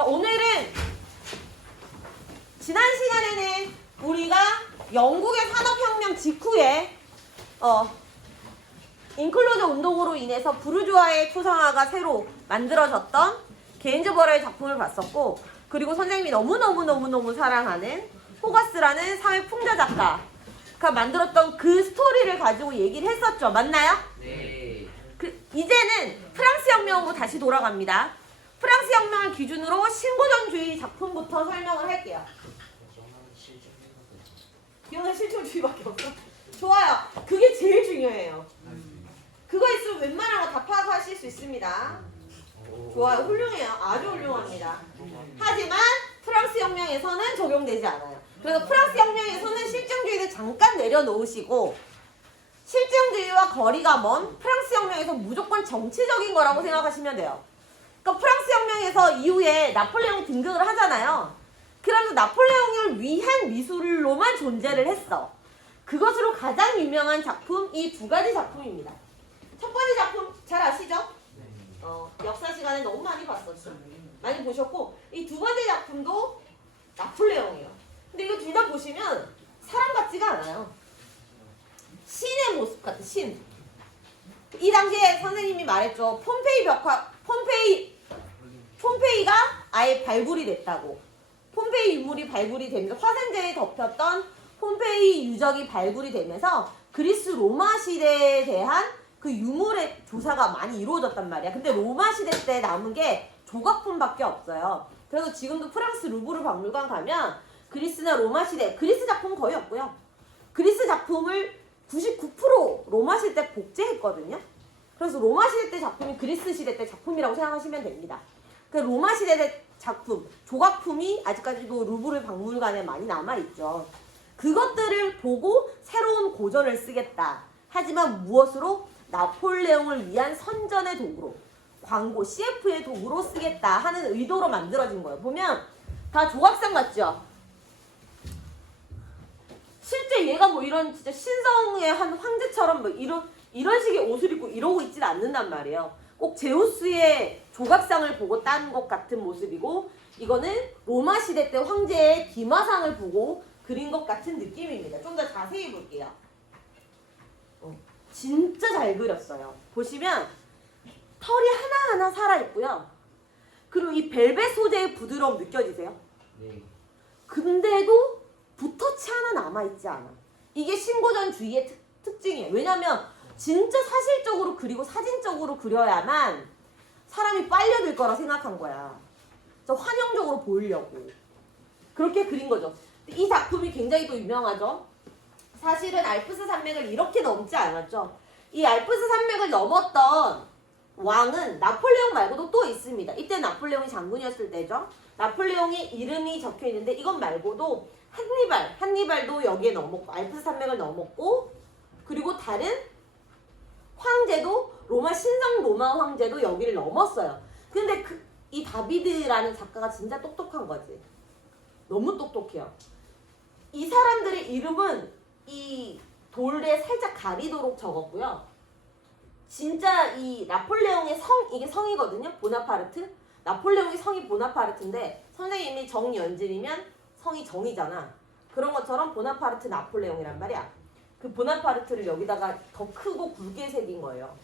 자, 오늘은 지난 시간에는 우리가 영국의 산업혁명 직후에 인클로저 운동으로 인해서 부르주아의 초상화가 새로 만들어졌던 게인즈 버러의 작품을 봤었고, 그리고 선생님이 너무너무 사랑하는 호가스라는 사회 풍자 작가가 만들었던 그 스토리를 가지고 얘기를 했었죠. 맞나요? 네. 이제는 프랑스 혁명으로 다시 돌아갑니다. 프랑스 혁명을 기준으로 신고전주의 작품부터 설명을 할게요. 기억나 실존주의밖에 없어. 좋아요. 그게 제일 중요해요. 그거 있으면 웬만한 거 다 파악하실 수 있습니다. 좋아요. 훌륭해요. 아주 훌륭합니다. 하지만 프랑스 혁명에서는 적용되지 않아요. 그래서 프랑스 혁명에서는 실증주의를 잠깐 내려놓으시고, 실증주의와 거리가 먼 프랑스 혁명에서 무조건 정치적인 거라고 생각하시면 돼요. 그러니까 프랑스 혁명에서 이후에 나폴레옹 등극을 하잖아요. 그러면서 나폴레옹을 위한 미술로만 존재를 했어. 그것으로 가장 유명한 작품, 이 두 가지 작품입니다. 첫 번째 작품 잘 아시죠? 역사 시간에 너무 많이 봤었죠. 많이 보셨고, 이 두 번째 작품도 나폴레옹이에요. 근데 이거 둘 다 보시면 사람 같지가 않아요. 신의 모습 같아, 신. 이 당시에 선생님이 말했죠. 폼페이 벽화, 폼페이가 아예 발굴이 됐다고. 폼페이 유물이 발굴이 되면서 화산재에 덮였던 폼페이 유적이 발굴이 되면서 그리스 로마 시대에 대한 그 유물의 조사가 많이 이루어졌단 말이야. 근데 로마 시대 때 남은 게 조각품밖에 없어요. 그래서 지금도 프랑스 루브르 박물관 가면 그리스나 로마 시대, 그리스 작품은 거의 없고요. 그리스 작품을 99% 로마 시대 때 복제했거든요. 그래서 로마 시대 때 작품이 그리스 시대 때 작품이라고 생각하시면 됩니다. 그 로마 시대 때 작품, 조각품이 아직까지도 루브르 박물관에 많이 남아있죠. 그것들을 보고 새로운 고전을 쓰겠다. 하지만 무엇으로? 나폴레옹을 위한 선전의 도구로, 광고, CF의 도구로 쓰겠다 하는 의도로 만들어진 거예요. 보면 다 조각상 같죠? 실제 얘가 뭐 이런 진짜 신성의 한 황제처럼 뭐 이런 식의 옷을 입고 이러고 있지는 않는단 말이에요. 꼭 제우스의 조각상을 보고 딴 것 같은 모습이고, 이거는 로마 시대 때 황제의 기마상을 보고 그린 것 같은 느낌입니다. 좀 더 자세히 볼게요. 진짜 잘 그렸어요. 보시면 털이 하나하나 살아있고요. 그리고 이 벨벳 소재의 부드러움 느껴지세요? 네. 근데도 붓터치 하나 남아있지 않아. 이게 신고전주의의 특징이에요. 왜냐면 진짜 사실적으로 그리고 사진적으로 그려야만 사람이 빨려들 거라 생각한 거야. 저 환영적으로 보이려고. 그렇게 그린 거죠. 이 작품이 굉장히 또 유명하죠. 사실은 알프스 산맥을 이렇게 넘지 않았죠. 이 알프스 산맥을 넘었던 왕은 나폴레옹 말고도 또 있습니다. 이때 나폴레옹이 장군이었을 때죠. 나폴레옹의 이름이 적혀 있는데 이것 말고도 한니발도 여기에 넘었고, 알프스 산맥을 넘었고, 그리고 다른 황제도, 신성 로마 황제도 여기를 넘었어요. 근데 이 다비드라는 작가가 진짜 똑똑한 거지. 너무 똑똑해요. 이 사람들의 이름은 이 돌에 살짝 가리도록 적었고요. 진짜 이 나폴레옹의 이게 성이거든요. 보나파르트. 나폴레옹의 성이 보나파르트인데 선생님이 정연진이면 성이 정이잖아. 그런 것처럼 보나파르트 나폴레옹이란 말이야. 그 보나파르트를 여기다가 더 크고 굵게 새긴 거예요.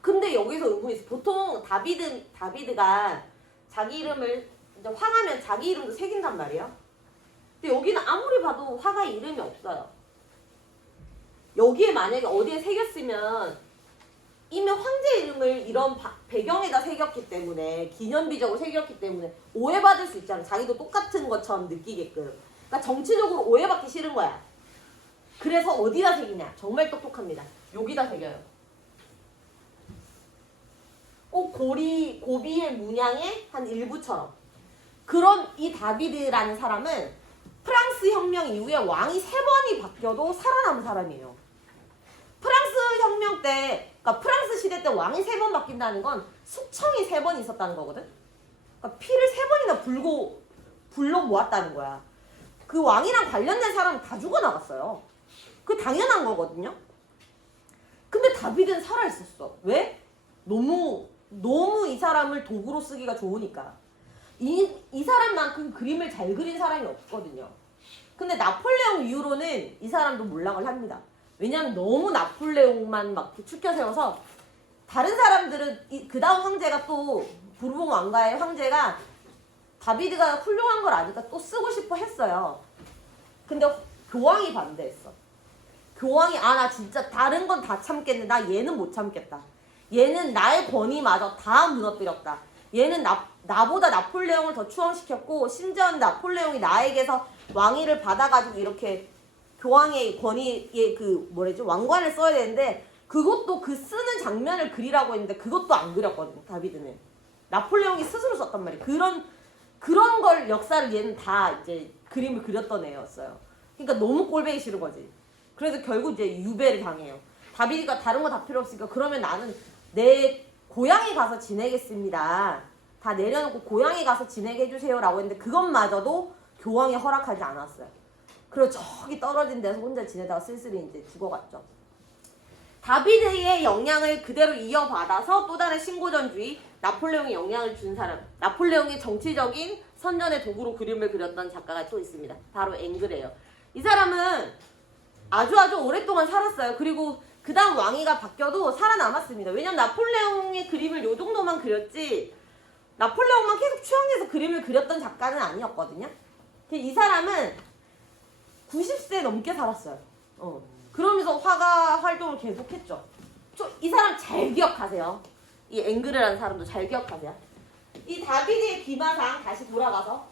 근데 여기서 의문이 있어. 보통 다비드가 자기 이름을 화가면 자기 이름도 새긴단 말이에요. 근데 여기는 아무리 봐도 화가 이름이 없어요. 여기에 만약에 어디에 새겼으면 이미 황제 이름을 이런 배경에다 새겼기 때문에, 기념비적으로 새겼기 때문에 오해받을 수 있잖아. 자기도 똑같은 것처럼 느끼게끔. 그러니까 정치적으로 오해받기 싫은 거야. 그래서 어디다 새기냐? 정말 똑똑합니다. 여기다 새겨요. 고비의 문양의 한 일부처럼. 그런 이 다비드라는 사람은 프랑스 혁명 이후에 왕이 3번이 바뀌어도 살아남은 사람이에요. 프랑스 혁명 때, 그러니까 프랑스 시대 때 왕이 3번 바뀐다는 건 숙청이 3번 있었다는 거거든. 그러니까 피를 3번이나 불러 모았다는 거야. 그 왕이랑 관련된 사람은 다 죽어나갔어요. 그 당연한 거거든요. 근데 다비드는 살아있었어. 왜? 너무 이 사람을 도구로 쓰기가 좋으니까. 이 사람만큼 그림을 잘 그린 사람이 없거든요. 근데 나폴레옹 이후로는 이 사람도 몰락을 합니다. 왜냐면 너무 나폴레옹만 막 축켜 세워서 다른 사람들은 그 다음 황제가 또 부르봉 왕가의 황제가 다비드가 훌륭한 걸 아니까 또 쓰고 싶어 했어요. 근데 교황이 반대했어. 교황이 나 진짜 다른 건 다 참겠는데 나 얘는 못 참겠다. 얘는 나의 권위마저 다 무너뜨렸다. 얘는 나보다 나폴레옹을 더 추앙시켰고 심지어 나폴레옹이 나에게서 왕위를 받아가지고 이렇게 교황의 권위의 왕관을 써야 되는데 그것도 그 쓰는 장면을 그리라고 했는데 그것도 안 그렸거든. 다비드는 나폴레옹이 스스로 썼단 말이야. 그런 걸 역사를 얘는 다 이제 그림을 그렸던 애였어요. 그러니까 너무 꼴보기 싫은 거지. 그래서 결국 이제 유배를 당해요. 다비드가 다른 거 다 필요 없으니까 그러면 나는 내 고향에 가서 지내겠습니다. 다 내려놓고 고향에 가서 지내게 해주세요 라고 했는데 그것마저도 교황이 허락하지 않았어요. 그리고 저기 떨어진 데서 혼자 지내다가 쓸쓸히 이제 죽어갔죠. 다비드의 영향을 그대로 이어받아서 또 다른 신고전주의, 나폴레옹의 영향을 준 사람, 나폴레옹의 정치적인 선전의 도구로 그림을 그렸던 작가가 또 있습니다. 바로 앵그레예요. 이 사람은 아주 오랫동안 살았어요. 그리고 그 다음 왕위가 바뀌어도 살아남았습니다. 왜냐면 나폴레옹의 그림을 요 정도만 그렸지 나폴레옹만 계속 추앙해서 그림을 그렸던 작가는 아니었거든요. 이 사람은 90세 넘게 살았어요. 그러면서 화가 활동을 계속했죠. 이 사람 잘 기억하세요. 이 앵그레라는 사람도 잘 기억하세요. 이 다비드의 기마상 다시 돌아가서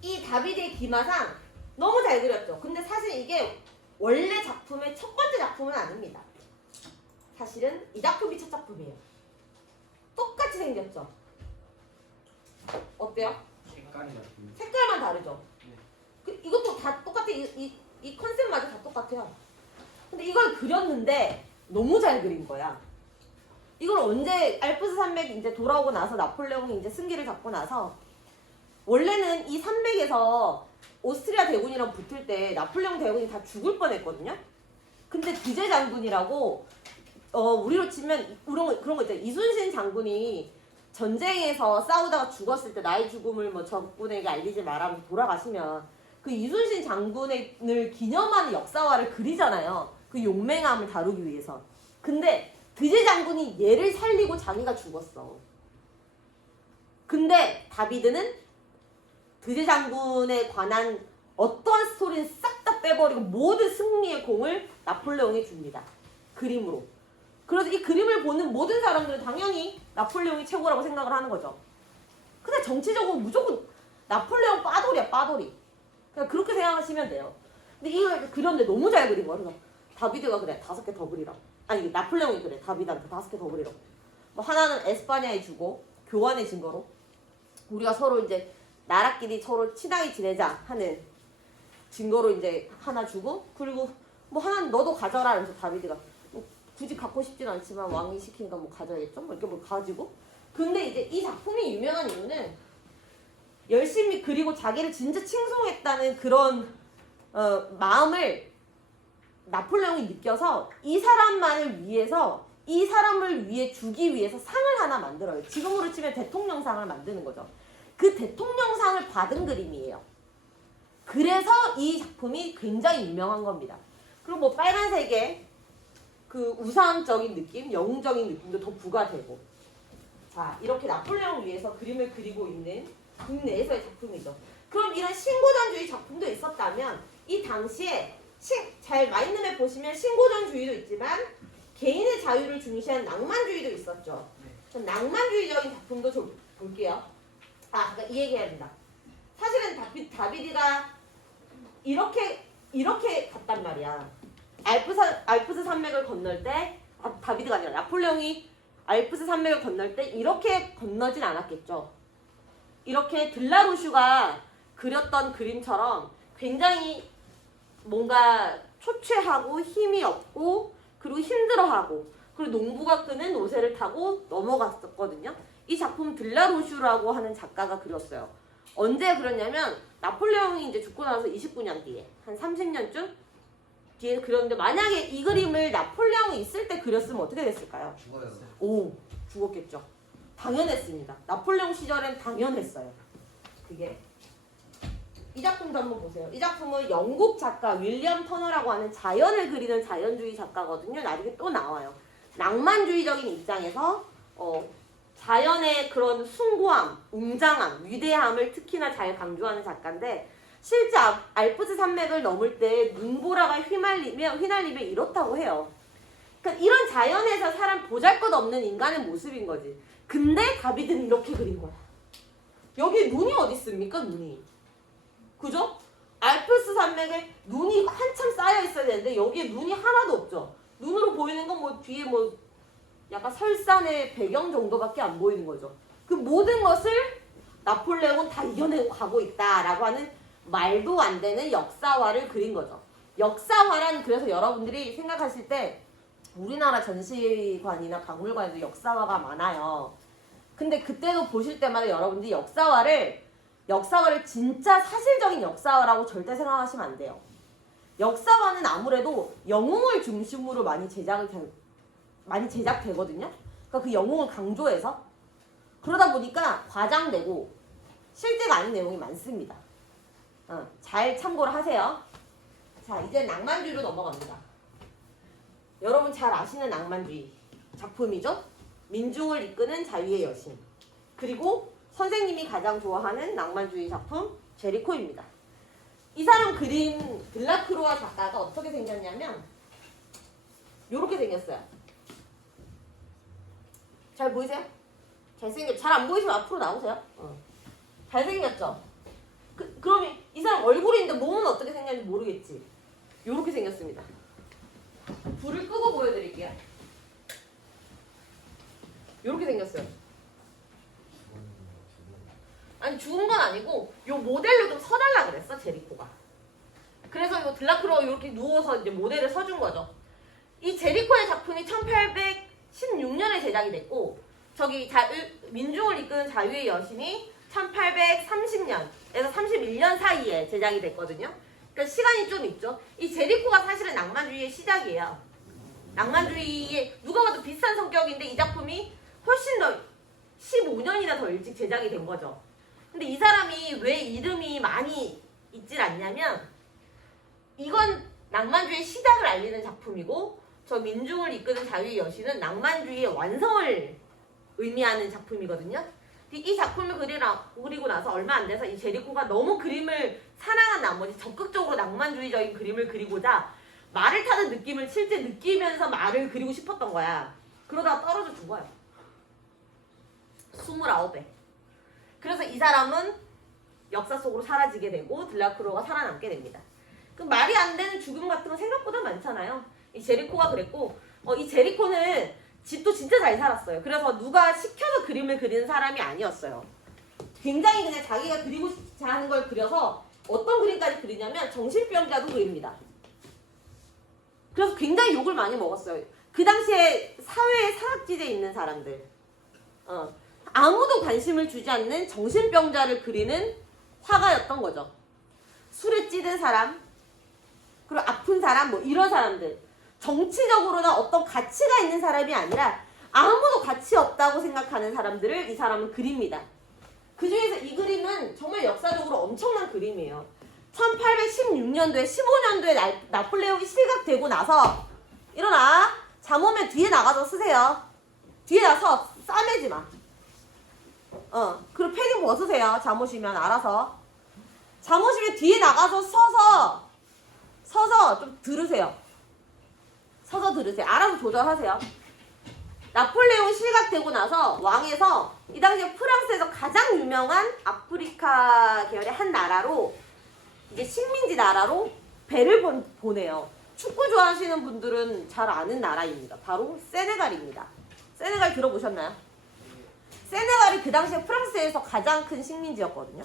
이 다비드의 기마상 너무 잘 그렸죠. 근데 사실 이게 원래 작품의 첫 번째 작품은 아닙니다. 사실은 이 작품이 첫 작품이에요. 똑같이 생겼죠. 어때요? 색깔만 다르죠. 이것도 다 똑같아. 이 컨셉마저 다 똑같아요. 근데 이걸 그렸는데 너무 잘 그린 거야. 이걸 언제 알프스 산맥 이제 돌아오고 나서 나폴레옹이 이제 승기를 잡고 나서 원래는 이 산맥에서 오스트리아 대군이랑 붙을 때 나폴레옹 대군이 다 죽을 뻔했거든요. 근데 드제 장군이라고 우리로 치면 그런 거 있잖아요. 이순신 장군이 전쟁에서 싸우다가 죽었을 때 나의 죽음을 뭐 적군에게 알리지 마라면서 돌아가시면 그 이순신 장군을 기념하는 역사화를 그리잖아요. 그 용맹함을 다루기 위해서. 근데 드제 장군이 얘를 살리고 자기가 죽었어. 근데 다비드는 드제 장군에 관한 어떠한 스토리는 싹 다 빼버리고 모든 승리의 공을 나폴레옹에 줍니다. 그림으로. 그래서 이 그림을 보는 모든 사람들은 당연히 나폴레옹이 최고라고 생각을 하는 거죠. 근데 정치적으로 무조건 나폴레옹 빠돌이야, 빠돌이. 그냥 그렇게 생각하시면 돼요. 근데 이걸 그렸는데 너무 잘 그린 거야. 그래서 다비드가 그래, 5개 더 그리라. 아니, 나폴레옹이 그래, 다비드한테 5개 더 그리라고. 뭐 하나는 에스파냐에 주고 교환의 증거로 우리가 서로 이제 나라끼리 서로 친하게 지내자 하는 증거로 이제 하나 주고, 그리고 뭐 하나는 너도 가져라. 그래서 다비드가 뭐 굳이 갖고 싶진 않지만 왕이 시키니까 뭐 가져야겠죠? 뭐 이렇게 뭐 가지고. 근데 이제 이 작품이 유명한 이유는 열심히 그리고 자기를 진짜 칭송했다는 그런 마음을 나폴레옹이 느껴서 이 사람만을 위해서 이 사람을 위해 주기 위해서 상을 하나 만들어요. 지금으로 치면 대통령상을 만드는 거죠. 그 대통령상을 받은 그림이에요. 그래서 이 작품이 굉장히 유명한 겁니다. 그리고 뭐 빨간색의 그 우상적인 느낌, 영웅적인 느낌도 더 부과되고. 자, 이렇게 나폴레옹을 위해서 그림을 그리고 있는 국내에서의 작품이죠. 그럼 이런 신고전주의 작품도 있었다면 이 당시에 잘 마인드맵 보시면 신고전주의도 있지만 개인의 자유를 중시한 낭만주의도 있었죠. 그럼 낭만주의적인 작품도 좀 볼게요. 그러니까 이 얘기해야 된다. 사실은 다비드가 이렇게 갔단 말이야. 알프스 산맥을 건널 때 다비드가 아니라 나폴레옹이 알프스 산맥을 건널 때 이렇게 건너진 않았겠죠. 이렇게 들라로슈가 그렸던 그림처럼 굉장히 뭔가 초췌하고 힘이 없고 그리고 힘들어하고 그리고 농부가 끄는 노새를 타고 넘어갔었거든요. 이 작품 들라로슈라고 하는 작가가 그렸어요. 언제 그렸냐면 나폴레옹이 이제 죽고 나서 29년 뒤에 한 30년쯤 뒤에 그렸는데 만약에 이 그림을 나폴레옹이 있을 때 그렸으면 어떻게 됐을까요? 죽어요. 오, 죽었겠죠. 당연했습니다. 나폴레옹 시절엔 당연했어요. 그게. 이 작품도 한번 보세요. 이 작품은 영국 작가 윌리엄 터너라고 하는 자연을 그리는 자연주의 작가거든요. 나중에 또 나와요. 낭만주의적인 입장에서 자연의 그런 숭고함, 웅장함, 위대함을 특히나 잘 강조하는 작가인데 실제 알프스 산맥을 넘을 때 눈보라가 휘날리며 이렇다고 해요. 그러니까 이런 자연에서 사람 보잘것없는 인간의 모습인 거지. 근데 다비드는 이렇게 그린 거야. 여기 눈이 어디 있습니까? 눈이. 그죠? 알프스 산맥에 눈이 한참 쌓여 있어야 되는데 여기에 눈이 하나도 없죠. 눈으로 보이는 건 뭐 뒤에 뭐 약간 설산의 배경 정도밖에 안 보이는 거죠. 그 모든 것을 나폴레옹은 다 이겨내고 가고 있다라고 하는 말도 안 되는 역사화를 그린 거죠. 역사화란 그래서 여러분들이 생각하실 때 우리나라 전시관이나 박물관에도 역사화가 많아요. 근데 그때도 보실 때마다 여러분들이 역사화를 진짜 사실적인 역사화라고 절대 생각하시면 안 돼요. 역사화는 아무래도 영웅을 중심으로 많이 제작되거든요. 그러니까 그 영웅을 강조해서 그러다 보니까 과장되고 실제가 아닌 내용이 많습니다. 잘 참고를 하세요. 자, 이제 낭만주의로 넘어갑니다. 여러분 잘 아시는 낭만주의 작품이죠? 민중을 이끄는 자유의 여신. 그리고 선생님이 가장 좋아하는 낭만주의 작품 제리코입니다. 이 사람 그린 들라크로아 작가가 어떻게 생겼냐면 이렇게 생겼어요. 잘 보이세요? 잘 안 보이시면 앞으로 나오세요. 잘생겼죠? 그러면 이 사람 얼굴인데 몸은 어떻게 생겼는지 모르겠지? 이렇게 생겼습니다. 불을 끄고 보여드릴게요. 이렇게 생겼어요. 아니 죽은 건 아니고 요 모델로 좀 서달라 그랬어 제리코가. 그래서 요 들라크로가 이렇게 누워서 이제 모델을 서준 거죠. 이 제리코의 작품이 1816년에 제작이 됐고 저기 민중을 이끄는 자유의 여신이 1830년에서 31년 사이에 제작이 됐거든요. 그러니까 시간이 좀 있죠. 이 제리코가 사실은 낭만주의의 시작이에요. 낭만주의에 누가 봐도 비슷한 성격인데 이 작품이 훨씬 더 15년이나 더 일찍 제작이 된 거죠. 근데 이 사람이 왜 이름이 많이 있질 않냐면 이건 낭만주의의 시작을 알리는 작품이고 저 민중을 이끄는 자유의 여신은 낭만주의의 완성을 의미하는 작품이거든요. 이 작품을 그리고 나서 얼마 안 돼서 이 제리코가 너무 그림을 사랑한 나머지 적극적으로 낭만주의적인 그림을 그리고자 말을 타는 느낌을 실제 느끼면서 말을 그리고 싶었던 거야. 그러다가 떨어져 죽어요. 29배. 그래서 이 사람은 역사 속으로 사라지게 되고 들라크로가 살아남게 됩니다. 그 말이 안 되는 죽음 같은 거 생각보다 많잖아요. 이 제리코가 그랬고 이 제리코는 집도 진짜 잘 살았어요. 그래서 누가 시켜서 그림을 그리는 사람이 아니었어요. 굉장히 그냥 자기가 그리고 싶지 않은 걸 그려서 어떤 그림까지 그리냐면 정신병자도 그립니다. 그래서 굉장히 욕을 많이 먹었어요. 그 당시에 사회의 사각지대에 있는 사람들. 아무도 관심을 주지 않는 정신병자를 그리는 화가였던 거죠. 술에 찌든 사람, 그리고 아픈 사람, 뭐 이런 사람들. 정치적으로나 어떤 가치가 있는 사람이 아니라 아무도 가치 없다고 생각하는 사람들을 이 사람은 그립니다. 그 중에서 이 그림은 정말 역사적으로 엄청난 그림이에요. 1816년도에 15년도에 나폴레옹이 실각되고 나서 일어나. 잠 오면 뒤에 나가서 쓰세요. 뒤에 나서 싸매지 마. 그리고 패딩 벗으세요. 잠 오시면 알아서. 잠 오시면 뒤에 나가서 서서 좀 들으세요. 서서 들으세요. 알아서 조절하세요. 나폴레옹 실각되고 나서 왕에서 이 당시에 프랑스에서 가장 유명한 아프리카 계열의 한 나라로 이제 식민지 나라로 배를 보내요. 축구 좋아하시는 분들은 잘 아는 나라입니다. 바로 세네갈입니다. 세네갈 들어보셨나요? 세네갈이 그 당시에 프랑스에서 가장 큰 식민지였거든요.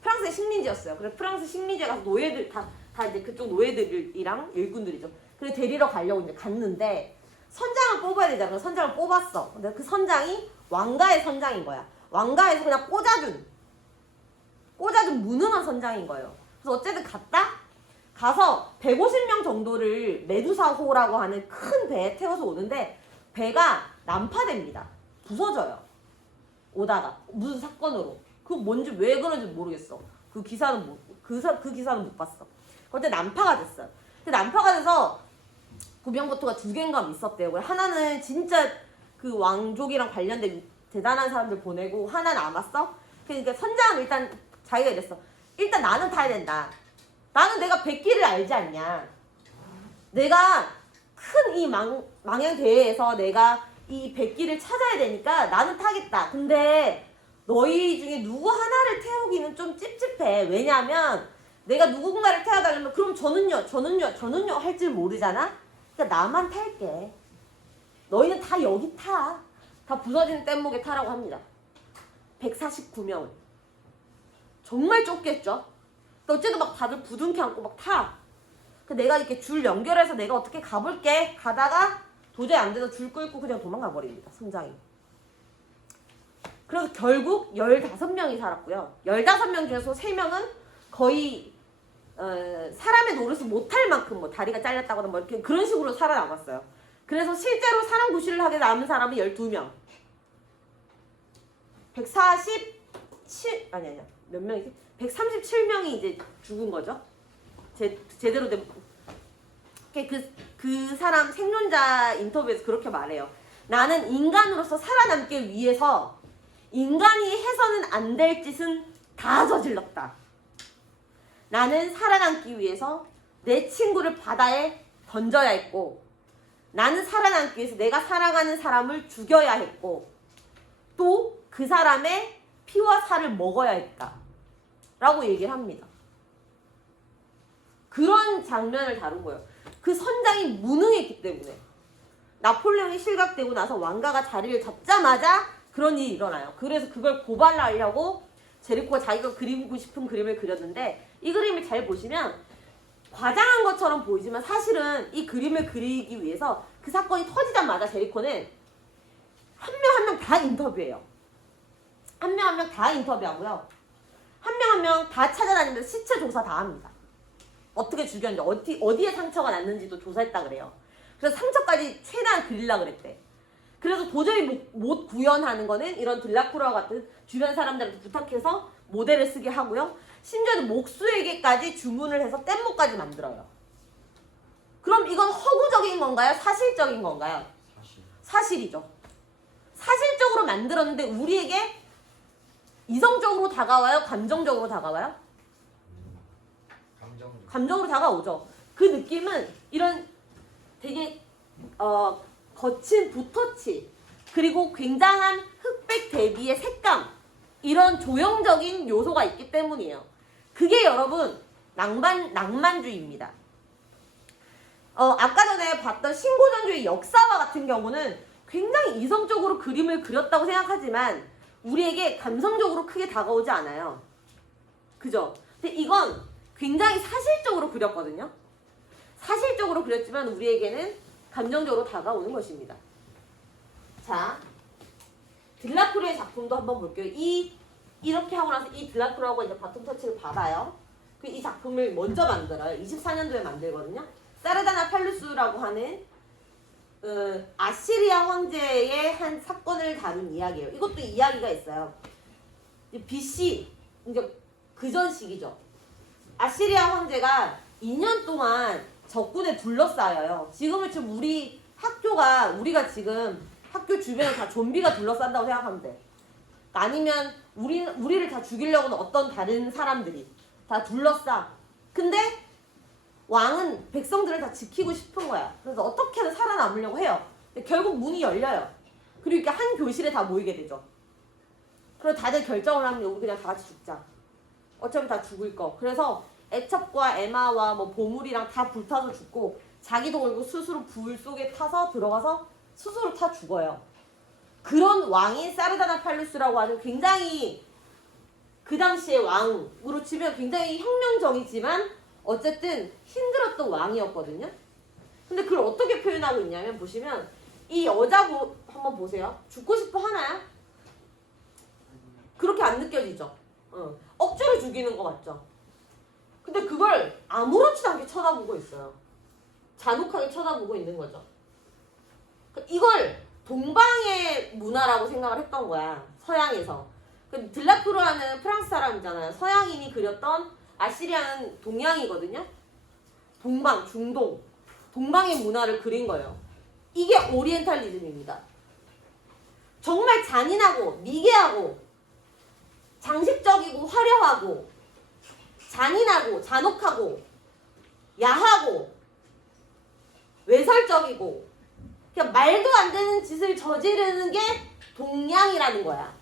프랑스의 식민지였어요. 그래서 프랑스 식민지에 가서 노예들 다 이제 그쪽 노예들이랑 일꾼들이죠. 그래서 데리러 가려고 이제 갔는데 선장을 뽑아야 되잖아. 그래서 선장을 뽑았어. 근데 그 선장이 왕가의 선장인 거야. 왕가에서 그냥 꽂아준 무능한 선장인 거예요. 그래서 어쨌든 가서 150명 정도를 메두사호라고 하는 큰 배에 태워서 오는데 배가 난파됩니다. 부서져요. 오다가 무슨 사건으로. 그 뭔지 왜 그런지 모르겠어. 그 기사는 그 기사는 못 봤어. 그때 난파가 됐어요. 근데 난파가 돼서 구명보트가 2개인가 있었대요. 하나는 진짜 그 왕족이랑 관련된 대단한 사람들 보내고 하나 남았어. 그러니까 선장은 일단 자기가 이랬어. 일단 나는 타야 된다. 나는 내가 백기를 알지 않냐. 내가 큰 이 망양 대회에서 내가 이 백기를 찾아야 되니까 나는 타겠다. 근데 너희 중에 누구 하나를 태우기는 좀 찝찝해. 왜냐면 내가 누군가를 태워달라면 그럼 저는요 할 줄 모르잖아. 그러니까 나만 탈게. 너희는 다 여기 타. 다 부서지는 뗏목에 타라고 합니다. 149명. 정말 좁겠죠? 어째도 막 다들 부둥켜 안고 막 타. 내가 이렇게 줄 연결해서 내가 어떻게 가볼게. 가다가 도저히 안 돼서 줄 끌고 그냥 도망가 버립니다. 선장이. 그래서 결국 15명이 살았고요. 15명 중에서 3명은 거의 사람의 노릇을 못할 만큼 뭐 다리가 잘렸다거나 뭐 이렇게 그런 식으로 살아남았어요. 그래서 실제로 사람 구실을 하게 남은 사람은 12명. 147 아니야. 몇 명이지? 137명이 이제 죽은 거죠. 제대로 된 그 사람 생존자 인터뷰에서 그렇게 말해요. 나는 인간으로서 살아남기 위해서 인간이 해서는 안 될 짓은 다 저질렀다. 나는 살아남기 위해서 내 친구를 바다에 던져야 했고, 나는 살아남기 위해서 내가 사랑하는 사람을 죽여야 했고, 또 그 사람의 피와 살을 먹어야 했다. 라고 얘기를 합니다. 그런 장면을 다룬 거예요. 그 선장이 무능했기 때문에. 나폴레옹이 실각되고 나서 왕가가 자리를 잡자마자 그런 일이 일어나요. 그래서 그걸 고발하려고 제리코가 자기가 그리고 싶은 그림을 그렸는데, 이 그림을 잘 보시면 과장한 것처럼 보이지만 사실은 이 그림을 그리기 위해서 그 사건이 터지자마자 제리코는 한 명 한 명 다 인터뷰해요. 한 명 한 명 다 인터뷰하고요. 한 명 한 명 다 찾아다니면서 시체 조사 다 합니다. 어떻게 죽였는지, 어디에 상처가 났는지도 조사했다 그래요. 그래서 상처까지 최대한 그리려고 그랬대. 그래서 도저히 못 구현하는 거는 이런 들라쿠라와 같은 주변 사람들한테 부탁해서 모델을 쓰게 하고요. 심지어는 목수에게까지 주문을 해서 뗏목까지 만들어요. 그럼 이건 허구적인 건가요? 사실적인 건가요? 사실이죠. 사실적으로 만들었는데 우리에게 이성적으로 다가와요? 감정적으로 다가와요? 감정으로 다가오죠. 그 느낌은 이런 되게 거친 붓터치, 그리고 굉장한 흑백 대비의 색감, 이런 조형적인 요소가 있기 때문이에요. 그게 여러분 낭만주의입니다. 아까 전에 봤던 신고전주의 역사와 같은 경우는 굉장히 이성적으로 그림을 그렸다고 생각하지만 우리에게 감성적으로 크게 다가오지 않아요. 그죠? 근데 이건 굉장히 사실적으로 그렸거든요. 사실적으로 그렸지만 우리에게는 감정적으로 다가오는 것입니다. 자, 들라쿠르의 작품도 한번 볼게요. 이렇게 하고 나서 이 들라쿠르하고 이제 바톤 터치를 받아요. 이 작품을 먼저 만들어요. 24년도에 만들거든요. 사르다나 팔루스라고 하는 아시리아 황제의 한 사건을 다룬 이야기예요. 이것도 이야기가 있어요. BC, 이제 그전 시기죠. 아시리아 황제가 2년 동안 적군에 둘러싸여요. 지금 우리가 지금 학교 주변에 다 좀비가 둘러싼다고 생각하면 돼. 아니면 우리를 다 죽이려고는 어떤 다른 사람들이 다 둘러싸. 근데 왕은 백성들을 다 지키고 싶은 거야. 그래서 어떻게든 살아남으려고 해요. 근데 결국 문이 열려요. 그리고 이렇게 한 교실에 다 모이게 되죠. 그래서 다들 결정을 하면 우리 그냥 다 같이 죽자. 어차피 다 죽을 거. 그래서 애첩과 에마와 뭐 보물이랑 다 불타서 죽고, 자기도 결국 스스로 불 속에 타서 들어가서 스스로 타 죽어요. 그런 왕인 사르다나 팔루스라고 하는 굉장히 그 당시의 왕으로 치면 굉장히 혁명적이지만 어쨌든 힘들었던 왕이었거든요. 근데 그걸 어떻게 표현하고 있냐면, 보시면 이 여자 한번 보세요. 죽고 싶어 하나요? 그렇게 안 느껴지죠? 억지로 죽이는 거 맞죠? 근데 그걸 아무렇지도 않게 쳐다보고 있어요. 잔혹하게 쳐다보고 있는 거죠. 이걸 동방의 문화라고 생각을 했던 거야. 서양에서. 들라크루아는 프랑스 사람이잖아요. 서양인이 그렸던 아시리아는 동양이거든요. 동방, 중동. 동방의 문화를 그린 거예요. 이게 오리엔탈리즘입니다. 정말 잔인하고 미개하고 장식적이고 화려하고 잔인하고 잔혹하고 야하고 외설적이고 그냥 말도 안 되는 짓을 저지르는 게 동양이라는 거야.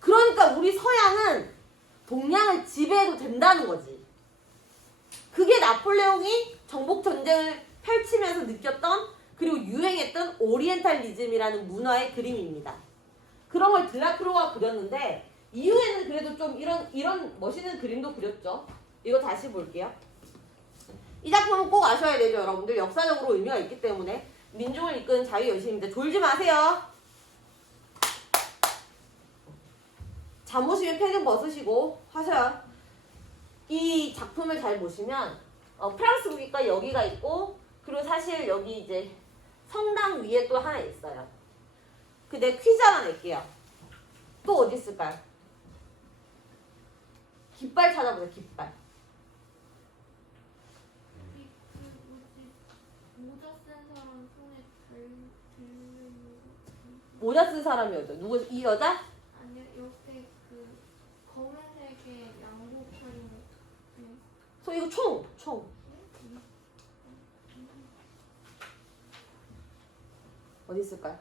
그러니까 우리 서양은 동양을 지배해도 된다는 거지. 그게 나폴레옹이 정복전쟁을 펼치면서 느꼈던 그리고 유행했던 오리엔탈리즘이라는 문화의 그림입니다. 그런 걸 들라크루아가 그렸는데 이후에는 그래도 좀 이런 멋있는 그림도 그렸죠. 이거 다시 볼게요. 이 작품은 꼭 아셔야 되죠, 여러분들. 역사적으로 의미가 있기 때문에. 민중을 이끄는 자유여신입니다. 졸지 마세요. 잠 오시면 패딩 벗으시고 하셔요. 이 작품을 잘 보시면 프랑스 국기가 여기가 있고 그리고 사실 여기 이제 성당 위에 또 하나 있어요. 내 퀴즈 하나 낼게요. 또 어디 있을까요? 깃발 찾아보세요. 깃발. 모자 쓴 사람 손에 들리는 모자 쓴 사람이 어디? 누구? 이 여자? 아니요, 옆에 그 검은색의 양복 차린 이거 총. 어디 있을까요?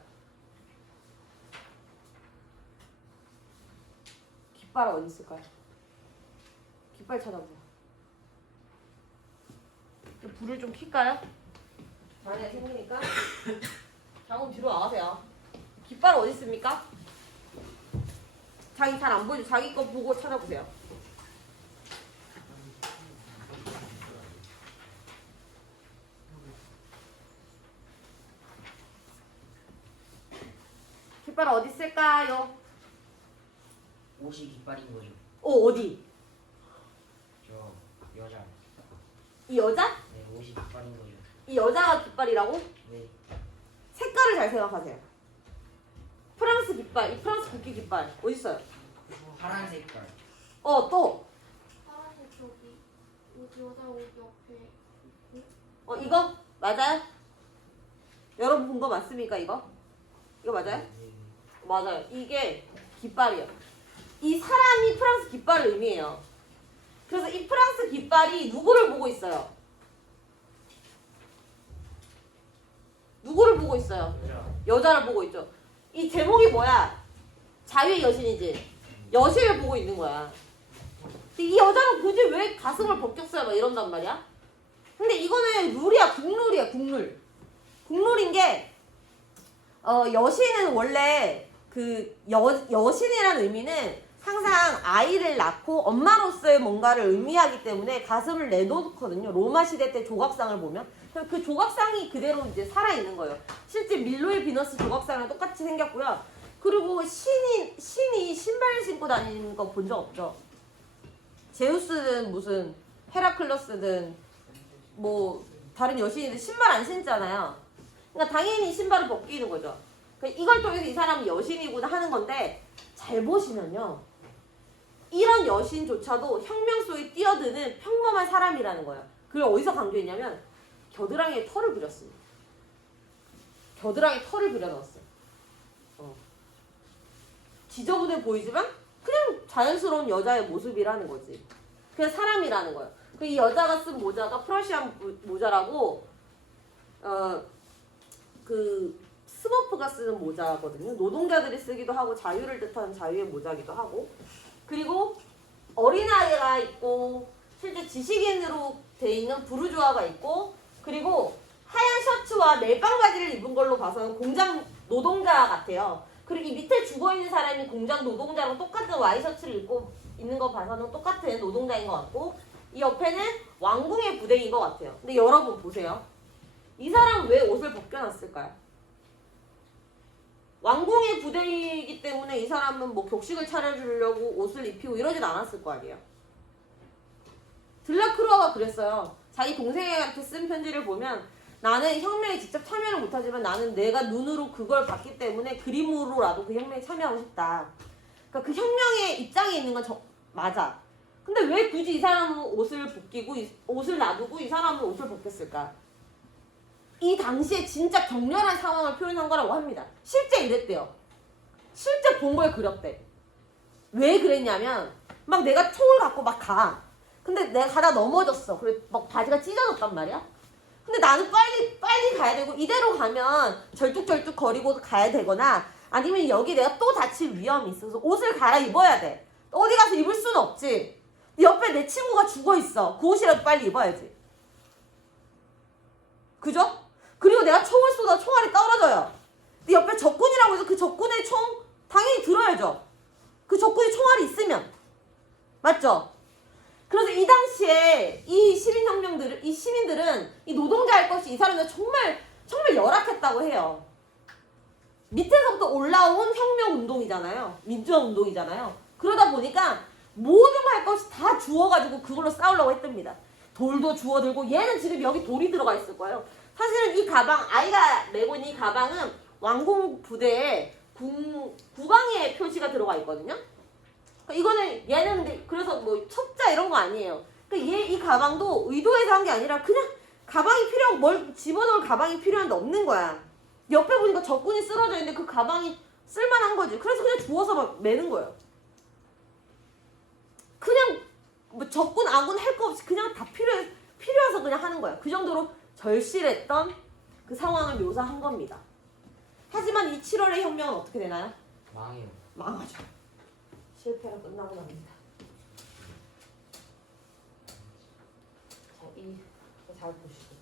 깃발 어디 있을까요? 깃발 찾아보세요. 불을 좀 켤까요? 만약에 생기니까. 장훈 뒤로 나가세요. 깃발 어디 있습니까? 자기 잘 안 보이죠? 자기 거 보고 찾아보세요. 깃발 어디 있을까요? 옷이 깃발인 거죠. 어디? 저 여자. 이 여자? 네, 옷이 깃발인 거죠. 이 여자가 깃발이라고? 네. 색깔을 잘 생각하세요. 프랑스 깃발, 이 프랑스 국기 깃발 어디 있어요? 파란 색깔. 또. 파란색 저기 여자 옷 옆에 있고 이거 맞아요? 여러분 본 거 맞습니까 이거? 이거 맞아요? 네. 맞아요. 이게 깃발이에요. 이 사람이 프랑스 깃발을 의미해요. 그래서 이 프랑스 깃발이 누구를 보고 있어요? 누구를 보고 있어요? 여자를 보고 있죠. 이 제목이 뭐야? 자유의 여신이지. 여신을 보고 있는 거야. 근데 이 여자는 굳이 왜 가슴을 벗겼어요? 막 이런단 말이야. 근데 이거는 룰이야. 국룰이야. 국룰. 국룰인 게 여신은 원래 여신이라는 의미는 항상 아이를 낳고 엄마로서의 뭔가를 의미하기 때문에 가슴을 내놓거든요. 로마 시대 때 조각상을 보면 그 조각상이 그대로 이제 살아있는 거예요. 실제 밀로의 비너스 조각상이랑 똑같이 생겼고요. 그리고 신이 신발을 신고 다니는 거 본 적 없죠. 제우스든 무슨 헤라클러스든 뭐 다른 여신이든 신발 안 신잖아요. 그러니까 당연히 신발을 벗기는 거죠. 이걸 통해서 이 사람이 여신이구나 하는 건데 잘 보시면요. 이런 여신조차도 혁명 속에 뛰어드는 평범한 사람이라는 거예요. 그걸 어디서 강조했냐면 겨드랑이에 털을 그렸습니다. 겨드랑이에 털을 그려넣었어요. 지저분해 보이지만 그냥 자연스러운 여자의 모습이라는 거지. 그냥 사람이라는 거예요. 이 여자가 쓴 모자가 프러시안 모자라고 스머프가 쓰는 모자거든요. 노동자들이 쓰기도 하고 자유를 뜻하는 자유의 모자기도 하고 그리고 어린아이가 있고 실제 지식인으로 돼 있는 부르주아가 있고 그리고 하얀 셔츠와 멜빵 바지를 입은 걸로 봐서는 공장 노동자 같아요. 그리고 이 밑에 죽어있는 사람이 공장 노동자랑 똑같은 와이셔츠를 입고 있는 거 봐서는 똑같은 노동자인 것 같고 이 옆에는 왕궁의 부대인 것 같아요. 근데 여러분 보세요. 이 사람 왜 옷을 벗겨놨을까요? 왕궁의 부대이기 때문에 이 사람은 뭐 격식을 차려주려고 옷을 입히고 이러진 않았을 거 아니에요. 들라크루아가 그랬어요. 자기 동생한테 쓴 편지를 보면 나는 혁명에 직접 참여를 못하지만 나는 내가 눈으로 그걸 봤기 때문에 그림으로라도 그 혁명에 참여하고 싶다. 그러니까 그 혁명의 입장에 있는 건 맞아. 근데 왜 굳이 이 사람은 옷을 벗기고 옷을 놔두고 이 사람은 옷을 벗겼을까? 이 당시에 진짜 격렬한 상황을 표현한 거라고 합니다. 실제 이랬대요. 실제 본 걸 그렸대. 왜 그랬냐면 막 내가 총을 갖고 막 가. 근데 내가 가다 넘어졌어. 그래 막 바지가 찢어졌단 말이야. 근데 나는 빨리 가야 되고 이대로 가면 절뚝절뚝 거리고 가야 되거나 아니면 여기 내가 또 다칠 위험이 있어서 옷을 갈아입어야 돼. 어디 가서 입을 수는 없지. 옆에 내 친구가 죽어 있어. 그 옷이라도 빨리 입어야지. 그죠? 그리고 내가 총을 쏘다 총알이 떨어져요. 근데 옆에 적군이라고 해서 그 적군의 총 당연히 들어야죠. 그 적군이 총알이 있으면. 맞죠? 그래서 이 당시에 이 시민들은 이 노동자 할 것이 이 사람들 정말 열악했다고 해요. 밑에서부터 올라온 혁명 운동이잖아요. 민주화 운동이잖아요. 그러다 보니까 모든 할 것이 다 주워가지고 그걸로 싸우려고 했답니다. 돌도 주워들고 얘는 지금 여기 돌이 들어가 있을 거예요. 사실은 이 가방, 아이가 메고 있는 이 가방은 왕공 부대에 국왕의 표시가 들어가 있거든요. 이거는 얘는 근데 그래서 뭐 첩자 이런 거 아니에요. 그러니까 이 가방도 의도해서 한 게 아니라 그냥 가방이 필요하고 뭘 집어넣을 가방이 필요한데 없는 거야. 옆에 보니까 적군이 쓰러져 있는데 그 가방이 쓸만한 거지. 그래서 그냥 주워서 막 매는 거예요. 그냥 뭐 적군 아군 할 거 없이 그냥 다 필요해서 그냥 하는 거야. 그 정도로 절실했던 그 상황을 묘사한 겁니다. 하지만 이 7월의 혁명은 어떻게 되나요? 망해요. 망하죠. 실패가 끝나고 납니다. 자, 잘 보시고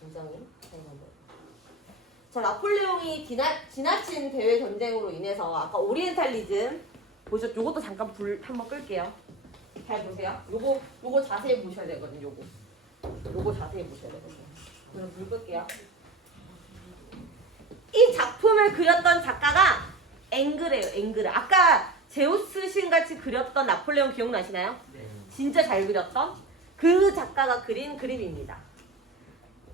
굉장히 잘 만들어요. 자, 나폴레옹이 지나친 대외 전쟁으로 인해서 아까 오리엔탈리즘 보셨죠? 요것도 잠깐 불 한번 끌게요. 잘 보세요. 요거 자세히 보셔야 되거든요. 요거 자세히 보셔야 되거든요. 그럼 불 끌게요. 이 작품을 그렸던 작가가 앵그레예요. 앵그레. 아까 제우스 신같이 그렸던 나폴레옹 기억나시나요? 네. 진짜 잘 그렸던 그 작가가 그린 그림입니다.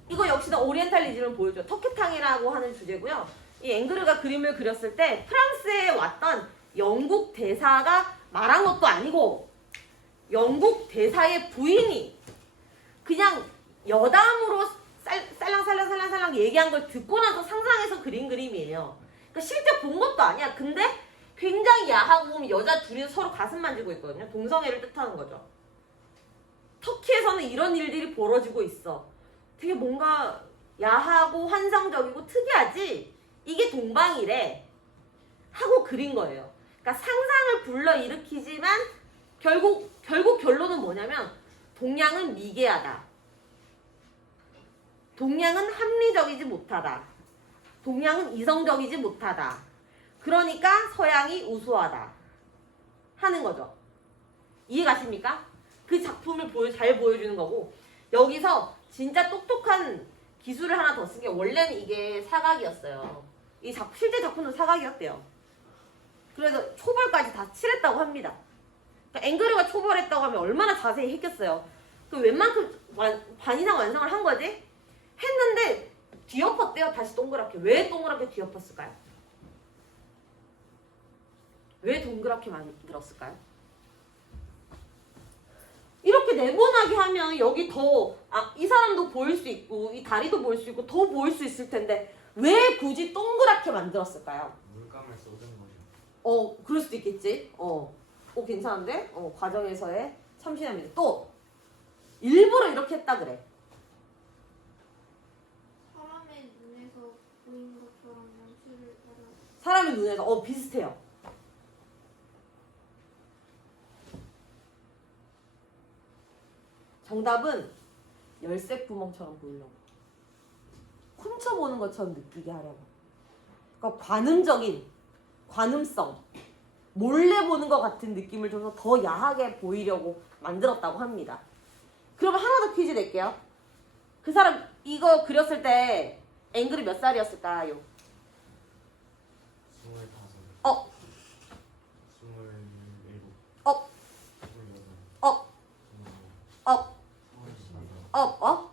이거 역시나 오리엔탈리즘을 보여줘요. 터키탕이라고 하는 주제고요. 이 앵그르가 그림을 그렸을 때 프랑스에 왔던 영국 대사가 말한 것도 아니고 영국 대사의 부인이 그냥 여담으로 살랑살랑 얘기한 걸 듣고 나서 상상해서 그린 그림이에요. 그러니까 실제 본 것도 아니야. 근데 굉장히 야하고 보면 여자 둘이 서로 가슴 만지고 있거든요. 동성애를 뜻하는 거죠. 터키에서는 이런 일들이 벌어지고 있어. 되게 뭔가 야하고 환상적이고 특이하지? 이게 동방이래. 하고 그린 거예요. 그러니까 상상을 불러일으키지만 결국 결론은 뭐냐면 동양은 미개하다. 동양은 합리적이지 못하다. 동양은 이성적이지 못하다. 그러니까 서양이 우수하다. 하는 거죠. 이해가십니까? 그 작품을 잘 보여주는 거고 여기서 진짜 똑똑한 기술을 하나 더 쓴 게 원래는 이게 사각이었어요. 실제 작품도 사각이었대요. 그래서 초벌까지 다 칠했다고 합니다. 그러니까 앵그르가 초벌했다고 하면 얼마나 자세히 했겠어요. 그 웬만큼 반 이상 완성을 한 거지? 했는데 뒤엎었대요. 다시 동그랗게. 왜 동그랗게 뒤엎었을까요? 왜 동그랗게 만들었을까요? 이렇게 네모나게 하면 여기 이 사람도 보일 수 있고 이 다리도 보일 수 있고 더 보일 수 있을 텐데 왜 굳이 동그랗게 만들었을까요? 물감을 쏟은 거죠. 그럴 수도 있겠지. 괜찮은데? 과정에서의 참신합니다. 또 일부러 이렇게 했다 그래. 사람의 눈에서 보인 것처럼 연출을 따라. 사람의 눈에서 비슷해요. 정답은 열쇠 구멍처럼 보이려고. 훔쳐보는 것처럼 느끼게 하려고. 그러니까 관음성, 몰래 보는 것 같은 느낌을 줘서 더 야하게 보이려고 만들었다고 합니다. 그러면 하나 더 퀴즈 낼게요. 그 사람 이거 그렸을 때 앵글이 몇 살이었을까요? 25. 어. 27. 업. 28. 업. 25. 업. 24.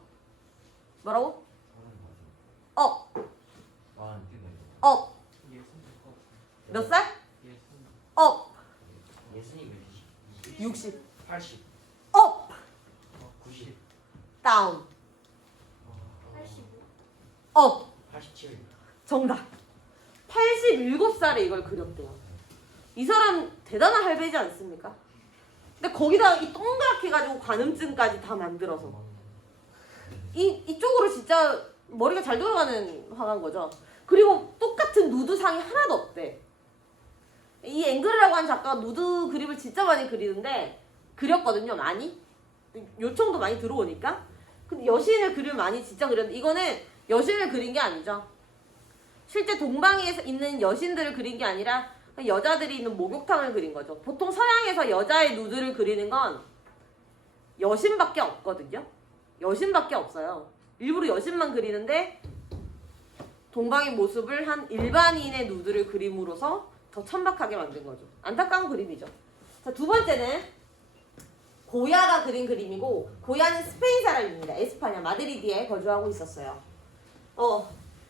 뭐라고? 몇 살? 예순. 업. 예순이 몇이지? 60. 80. 업. 90. 다운. 85. 업. 87. 정답. 87살에 이걸 그렸대요. 이 사람 대단한 할배지 않습니까? 근데 거기다 이 동그랗게 해가지고 관음증까지 다 만들어서 이쪽으로 진짜 머리가 잘 돌아가는 화가인 거죠. 그리고 똑같은 누드상이 하나도 없대. 이 앵그르라고 하는 작가가 누드 그림을 진짜 많이 그리는데 그렸거든요. 많이. 요청도 많이 들어오니까. 근데 여신을 그림 많이 진짜 그렸는데 이거는 여신을 그린 게 아니죠. 실제 동방에 있는 여신들을 그린 게 아니라 여자들이 있는 목욕탕을 그린 거죠. 보통 서양에서 여자의 누드를 그리는 건 여신밖에 없거든요. 여신밖에 없어요. 일부러 여신만 그리는데 동방의 모습을 한 일반인의 누드를 그림으로써 더 천박하게 만든 거죠. 안타까운 그림이죠. 자, 두 번째는 고야가 그린 그림이고, 고야는 스페인 사람입니다. 에스파냐 마드리드에 거주하고 있었어요.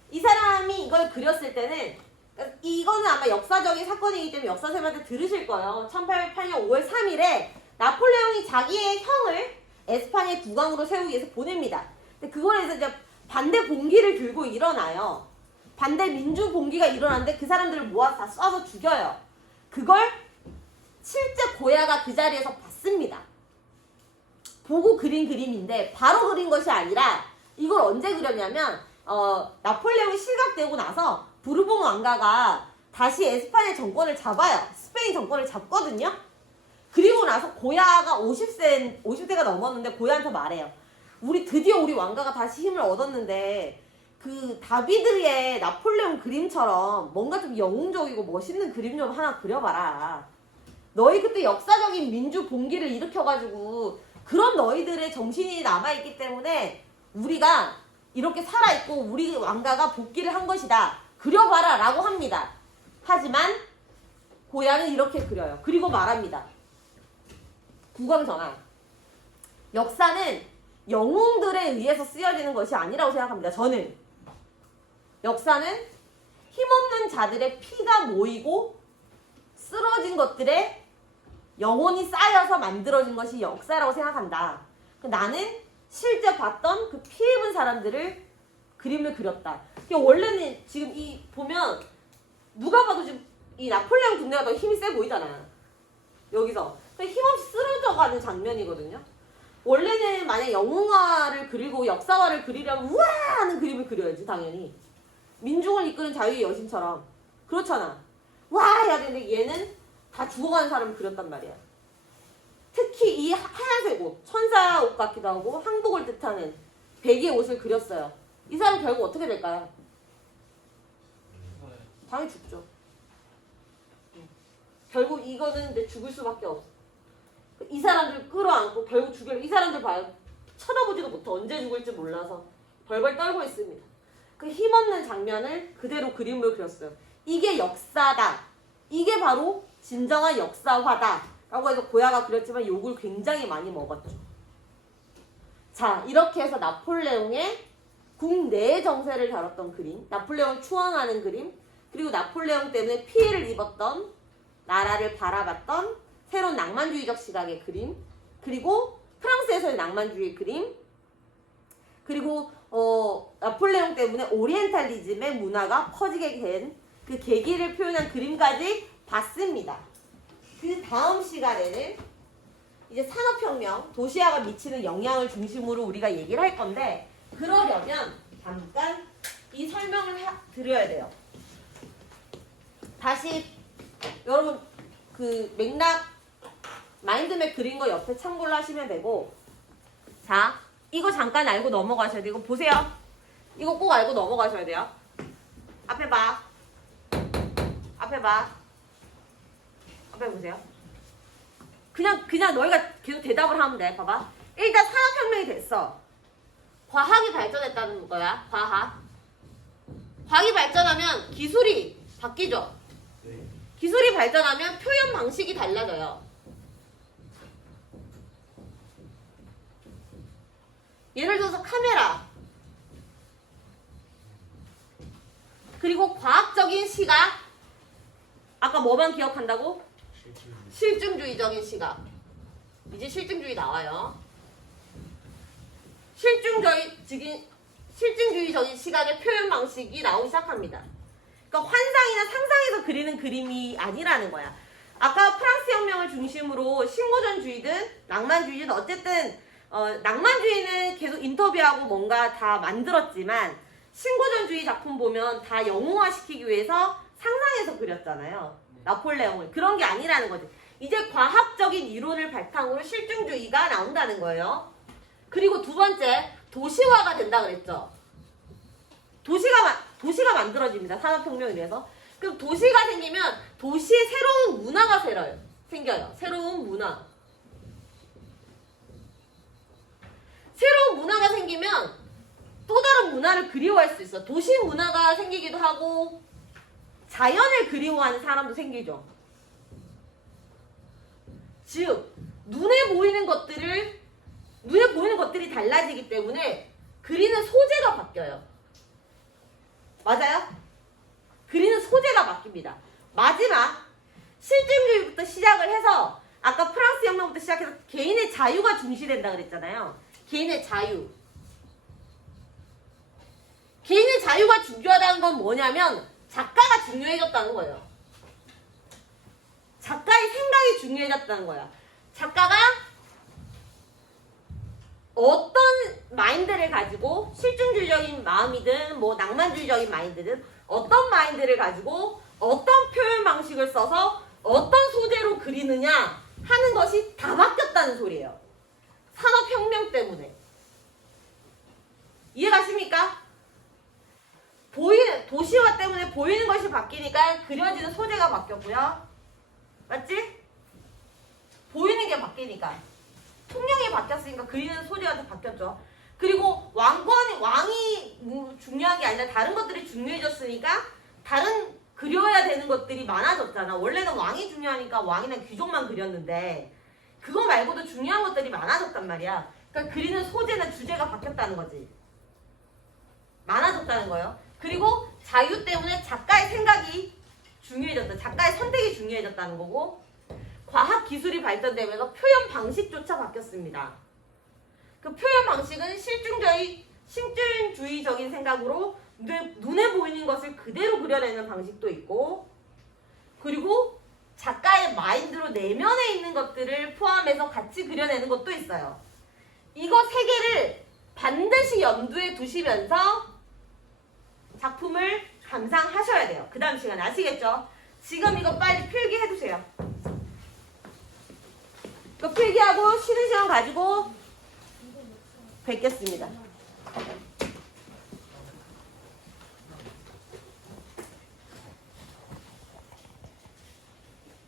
이 사람이 이걸 그렸을 때는 이거는 아마 역사적인 사건이기 때문에 역사쌤한테 들으실 거예요. 1808년 5월 3일에 나폴레옹이 자기의 형을 에스파냐의 국왕으로 세우기 위해서 보냅니다. 근데 그거에서 이제 반대 봉기를 들고 일어나요. 반대 민주 봉기가 일어났는데 그 사람들을 모아서 다 쏴서 죽여요. 그걸 실제 고야가 그 자리에서 봤습니다. 보고 그린 그림인데 바로 그린 것이 아니라 이걸 언제 그렸냐면 나폴레옹이 실각되고 나서 부르봉 왕가가 다시 에스파냐 정권을 잡아요. 스페인 정권을 잡거든요. 그리고 나서 고야가 50세가 넘었는데 고야한테 말해요. 드디어 우리 왕가가 다시 힘을 얻었는데 그 다비드의 나폴레옹 그림처럼 뭔가 좀 영웅적이고 멋있는 그림 좀 하나 그려봐라. 너희 그때 역사적인 민주 봉기를 일으켜가지고 그런 너희들의 정신이 남아있기 때문에 우리가 이렇게 살아있고 우리 왕가가 복귀를 한 것이다. 그려봐라 라고 합니다. 하지만 고야는 이렇게 그려요. 그리고 말합니다. 국왕전하, 역사는 영웅들에 의해서 쓰여지는 것이 아니라고 생각합니다. 저는 역사는 힘없는 자들의 피가 모이고 쓰러진 것들의 영혼이 쌓여서 만들어진 것이 역사라고 생각한다. 나는 실제 봤던 그 피해 입은 사람들을 그림을 그렸다. 원래는 지금 이 보면 누가 봐도 지금 이 나폴레옹 군대가 더 힘이 세 보이잖아요. 여기서 힘없이 쓰러져가는 장면이거든요. 원래는 만약 영웅화를 그리고 역사화를 그리려면 우와 하는 그림을 그려야지 당연히. 민중을 이끄는 자유의 여신처럼. 그렇잖아. 와 해야 되는데 얘는 다 죽어가는 사람을 그렸단 말이야. 특히 이 하얀색 옷, 천사 옷 같기도 하고 항복을 뜻하는 백의 옷을 그렸어요. 이 사람 결국 어떻게 될까요? 당연히 죽죠. 결국 이거는 이제 죽을 수밖에 없어. 이 사람들 끌어안고 결국 이 사람들 봐요. 쳐다보지도 못해. 언제 죽을지 몰라서 벌벌 떨고 있습니다. 그 힘없는 장면을 그대로 그림으로 그렸어요. 이게 역사다. 이게 바로 진정한 역사화다. 라고 해서 고야가 그렸지만 욕을 굉장히 많이 먹었죠. 자, 이렇게 해서 나폴레옹의 국내 정세를 다뤘던 그림, 나폴레옹을 추앙하는 그림, 그리고 나폴레옹 때문에 피해를 입었던 나라를 바라봤던 새로운 낭만주의적 시각의 그림, 그리고 프랑스에서의 낭만주의 그림, 그리고 나폴레옹 때문에 오리엔탈리즘의 문화가 퍼지게 된 그 계기를 표현한 그림까지 봤습니다. 그 다음 시간에는 이제 산업혁명, 도시화가 미치는 영향을 중심으로 우리가 얘기를 할 건데, 그러려면 잠깐 이 설명을 드려야 돼요. 다시 여러분 그 맥락 마인드맵 그린 거 옆에 참고를 하시면 되고, 자 이거 잠깐 알고 넘어가셔야 돼요. 이거 보세요. 이거 꼭 알고 넘어가셔야 돼요. 앞에 봐. 앞에 봐. 앞에 보세요. 그냥 너희가 계속 대답을 하면 돼. 봐봐. 일단 산업혁명이 됐어. 과학이 발전했다는 거야. 과학이 발전하면 기술이 바뀌죠. 네. 기술이 발전하면 표현 방식이 달라져요. 예를 들어서 카메라, 그리고 과학적인 시각, 아까 뭐만 기억한다고? 실질주의. 실증주의적인 시각. 이제 실증주의 나와요. 실증주의적인 시각의 표현 방식이 나오기 시작합니다. 그러니까 환상이나 상상에서 그리는 그림이 아니라는 거야. 아까 프랑스 혁명을 중심으로 신고전주의든 낭만주의든 어쨌든 낭만주의는 계속 인터뷰하고 뭔가 다 만들었지만 신고전주의 작품 보면 다 영웅화시키기 위해서 상상해서 그렸잖아요. 나폴레옹을. 그런 게 아니라는 거지. 이제 과학적인 이론을 바탕으로 실증주의가 나온다는 거예요. 그리고 두 번째, 도시화가 된다 그랬죠. 도시가 만들어집니다. 산업혁명에 의해서. 그럼 도시가 생기면 도시에 새로운 문화가 생겨요. 새로운 문화. 새로운 문화가 생기면 또 다른 문화를 그리워할 수 있어. 도시 문화가 생기기도 하고 자연을 그리워하는 사람도 생기죠. 즉 눈에 보이는 것들이 달라지기 때문에 그리는 소재가 바뀌어요. 맞아요? 그리는 소재가 바뀝니다. 마지막 실증주의부터 시작을 해서 아까 프랑스 혁명부터 시작해서 개인의 자유가 중시된다 그랬잖아요. 개인의 자유. 개인의 자유가 중요하다는 건 뭐냐면 작가가 중요해졌다는 거예요. 작가의 생각이 중요해졌다는 거야. 작가가 어떤 마인드를 가지고 실증주의적인 마음이든 뭐 낭만주의적인 마인드든 어떤 마인드를 가지고 어떤 표현 방식을 써서 어떤 소재로 그리느냐 하는 것이 다 바뀌었다는 소리예요. 산업혁명 때문에. 이해가십니까? 도시화 때문에 보이는 것이 바뀌니까 그려지는 소재가 바뀌었고요. 맞지? 보이는 게 바뀌니까. 통영이 바뀌었으니까 그리는 소재가 다 바뀌었죠. 그리고 왕이 중요한 게 아니라 다른 것들이 중요해졌으니까 다른 그려야 되는 것들이 많아졌잖아. 원래는 왕이 중요하니까 왕이나 귀족만 그렸는데 그거 말고도 중요한 것들이 많아졌단 말이야. 그러니까 그리는 소재나 주제가 바뀌었다는 거지. 많아졌다는 거예요. 그리고 자유 때문에 작가의 생각이 중요해졌다. 작가의 선택이 중요해졌다는 거고 과학 기술이 발전되면서 표현 방식조차 바뀌었습니다. 그 표현 방식은 실증주의적인 생각으로 눈에 보이는 것을 그대로 그려내는 방식도 있고 그리고 작가의 마인드로 내면에 있는 것들을 포함해서 같이 그려내는 것도 있어요. 이거 세 개를 반드시 염두에 두시면서 작품을 감상하셔야 돼요. 그 다음 시간에 아시겠죠? 지금 이거 빨리 필기해두세요. 이거 필기하고 쉬는 시간 가지고 뵙겠습니다.